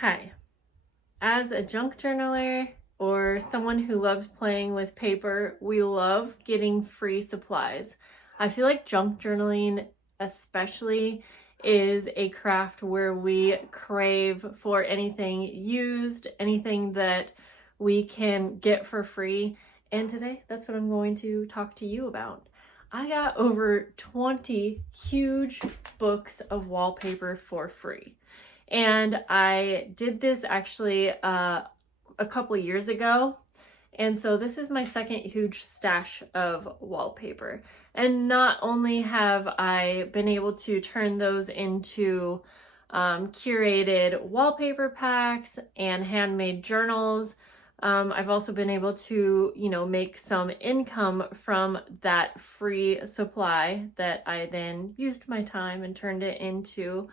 Hi. As a junk journaler or someone who loves playing with paper, we love getting free supplies. I feel like junk journaling especially is a craft where we crave for anything used, anything that we can get for free. And today, that's what I'm going to talk to you about. I got over 20 huge books of wallpaper for free. And I did this actually a couple years ago. And so this is my second huge stash of wallpaper. And not only have I been able to turn those into curated wallpaper packs and handmade journals, I've also been able to, make some income from that free supply that I then used my time and turned it into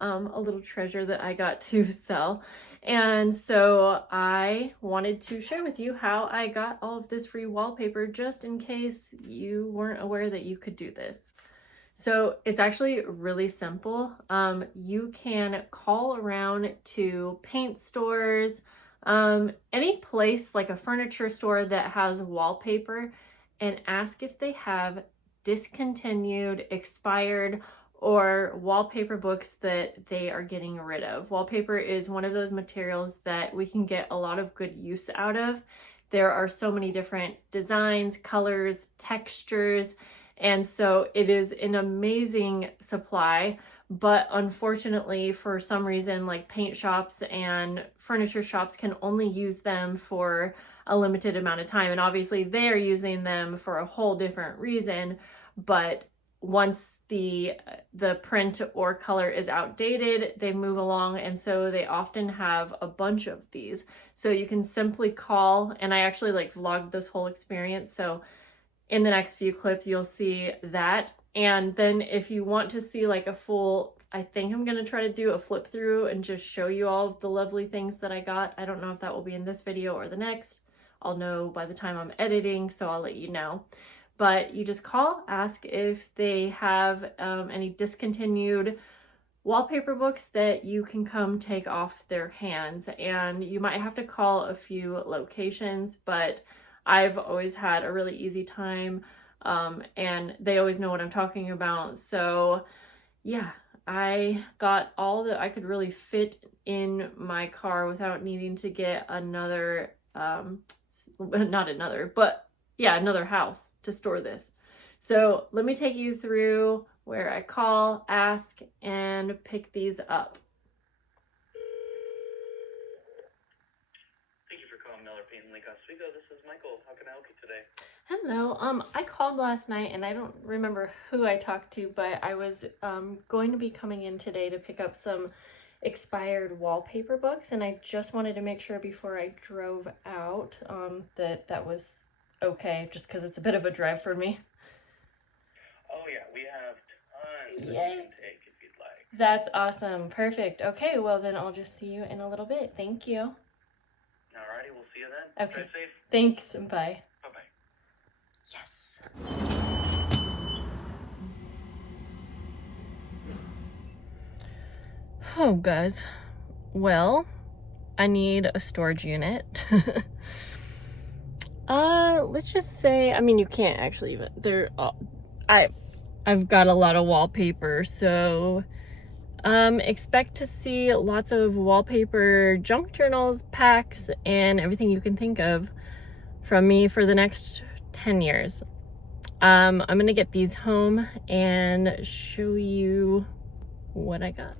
a little treasure that I got to sell. And so I wanted to share with you how I got all of this free wallpaper, just in case you weren't aware that you could do this. So it's actually really simple. You can call around to paint stores, any place like a furniture store that has wallpaper, and ask if they have discontinued, expired, or wallpaper books that they are getting rid of. Wallpaper is one of those materials that we can get a lot of good use out of. There are so many different designs, colors, textures, and so it is an amazing supply. But unfortunately, for some reason, like paint shops and furniture shops can only use them for a limited amount of time. And obviously they're using them for a whole different reason, but once the print or color is outdated, they move along, and so they often have a bunch of these. So you can simply call, and I actually vlogged this whole experience, so in the next few clips you'll see that. And then if you want to see a full, I think I'm gonna try to do a flip through and just show you all of the lovely things that I got. I don't know if that will be in this video or the next. I'll know by the time I'm editing, so I'll let you know. But you just call, ask if they have any discontinued wallpaper books that you can come take off their hands. And you might have to call a few locations, but I've always had a really easy time, and they always know what I'm talking about. So yeah, I got all that I could really fit in my car without needing to get another, another house to store this. So let me take you through where I call, ask, and pick these up. Thank you for calling Miller Paint and Lake Oswego. This is Michael. How can I help you today? Hello. I called last night and I don't remember who I talked to, but I was going to be coming in today to pick up some expired wallpaper books, and I just wanted to make sure before I drove out that was okay, just because it's a bit of a drive for me. Oh yeah, we have tons that you can take if you'd like. That's awesome. Perfect. Okay, well then I'll just see you in a little bit. Thank you. Alrighty, we'll see you then. Okay. Drive safe. Thanks. Bye. Bye-bye. Yes. Oh, guys. Well, I need a storage unit. Let's just say, I mean, you can't actually even, I've got a lot of wallpaper, so expect to see lots of wallpaper junk journals, packs, and everything you can think of from me for the next 10 years. I'm gonna get these home and show you what I got.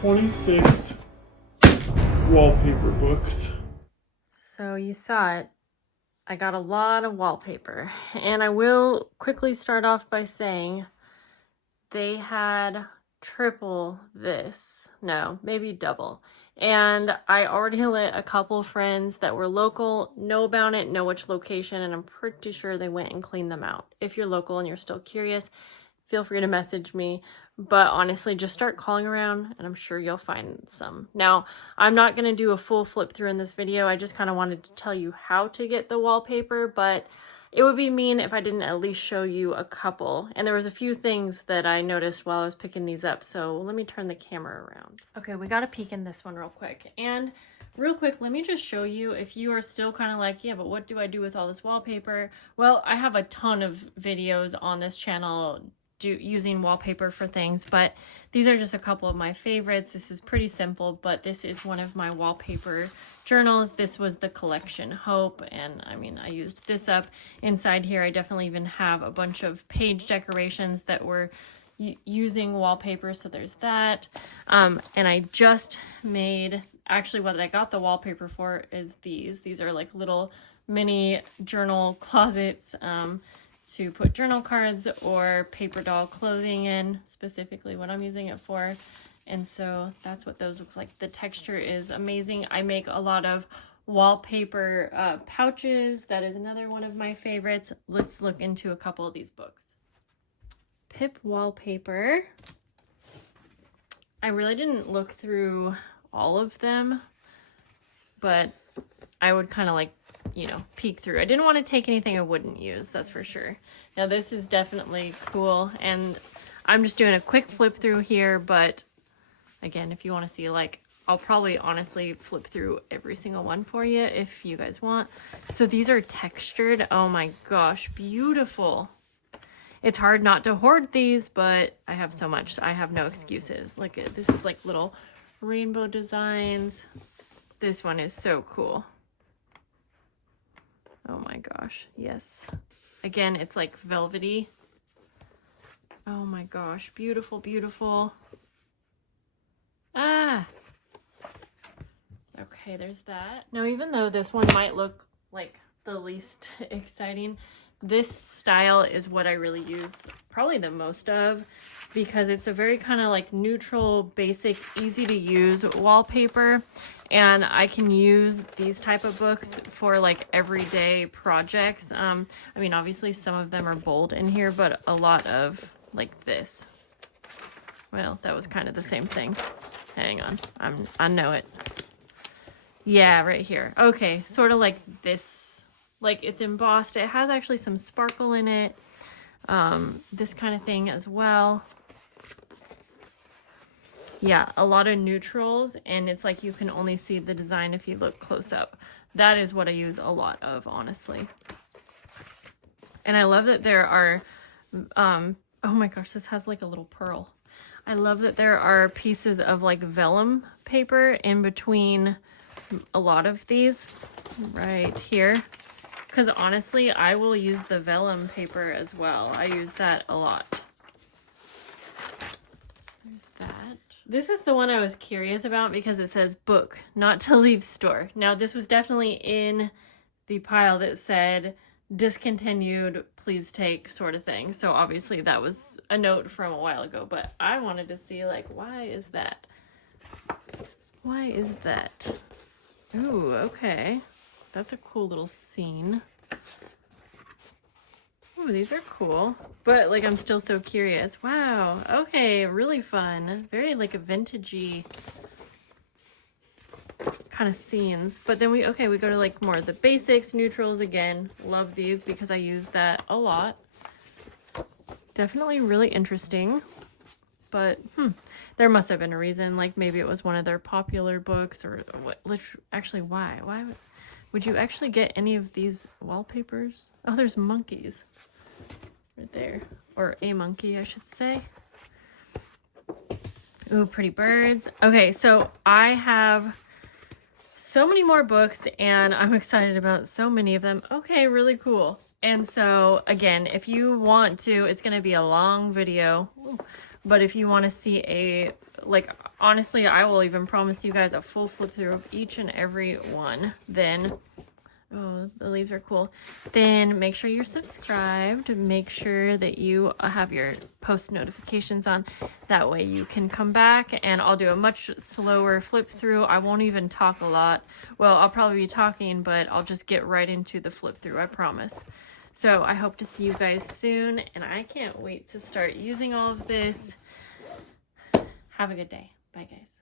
26 wallpaper books. So you saw it. I got a lot of wallpaper, and I will quickly start off by saying they had triple this. No, maybe double. And I already let a couple friends that were local know about it, know which location, and I'm pretty sure they went and cleaned them out. If you're local and you're still curious, feel free to message me. But honestly, just start calling around and I'm sure you'll find some. Now, I'm not going to do a full flip through in this video. I just kind of wanted to tell you how to get the wallpaper, but it would be mean if I didn't at least show you a couple. And there was a few things that I noticed while I was picking these up. So let me turn the camera around. Okay, we got a peek in this one real quick. And real quick, let me just show you if you are still kind of like, yeah, but what do I do with all this wallpaper? Well, I have a ton of videos on this channel using wallpaper for things, but these are just a couple of my favorites. This is pretty simple, but this is one of my wallpaper journals. This was the collection Hope, and I mean, I used this up. Inside here, I definitely even have a bunch of page decorations that were using wallpaper, so there's that. And I just made, actually what I got the wallpaper for is these. These are like little mini journal closets, to put journal cards or paper doll clothing in, specifically what I'm using it for. And so that's what those look like. The texture is amazing. I make a lot of wallpaper pouches. That is another one of my favorites. Let's look into a couple of these books. Pip wallpaper. I really didn't look through all of them, but I would kind of like, you know, peek through. I didn't want to take anything I wouldn't use, that's for sure. Now this is definitely cool, and I'm just doing a quick flip through here, but again, if you want to see, like, I'll probably honestly flip through every single one for you if you guys want. So these are textured. Oh my gosh, beautiful. It's hard not to hoard these, but I have so much, I have no excuses. Look at this, is like little rainbow designs. This one is so cool. Oh my gosh, yes. Again, it's like velvety. Oh my gosh, beautiful, beautiful. Ah! Okay, there's that. Now, even though this one might look like the least exciting, this style is what I really use probably the most of, because it's a very kind of like neutral, basic, easy to use wallpaper. And I can use these type of books for like everyday projects. I mean, obviously some of them are bold in here, but a lot of like this. Well, that was kind of the same thing. Hang on, I know it. Yeah, right here. Okay, sort of like this, like it's embossed. It has actually some sparkle in it. This kind of thing as well. Yeah, a lot of neutrals, and it's like you can only see the design if you look close up. That is what I use a lot of, honestly. And I love that there are, oh my gosh, this has like a little pearl. I love that there are pieces of like vellum paper in between a lot of these right here. Because honestly, I will use the vellum paper as well. I use that a lot. There's that. This is the one I was curious about because it says book, not to leave store. Now, this was definitely in the pile that said discontinued, please take, sort of thing. So obviously that was a note from a while ago, but I wanted to see, like, why is that? Why is that? Ooh, okay. That's a cool little scene. Ooh, these are cool. But, like, I'm still so curious. Wow. Okay, really fun. Very, like, a vintagey kind of scenes. But then we go to, like, more of the basics, neutrals again. Love these because I use that a lot. Definitely really interesting. But, there must have been a reason. Like, maybe it was one of their popular books or what. Actually, why? Why would you actually get any of these wallpapers? Oh, there's monkeys right there. Or a monkey, I should say. Ooh, pretty birds. Okay, so I have so many more books and I'm excited about so many of them. Okay, really cool. And so, again, if you want to, it's going to be a long video. But if you want to see a like, honestly, I will even promise you guys a full flip through of each and every one. Then, oh, the leaves are cool. Then make sure you're subscribed. Make sure that you have your post notifications on. That way you can come back and I'll do a much slower flip through. I won't even talk a lot. Well, I'll probably be talking, but I'll just get right into the flip through, I promise. So I hope to see you guys soon, and I can't wait to start using all of this. Have a good day. Bye, guys.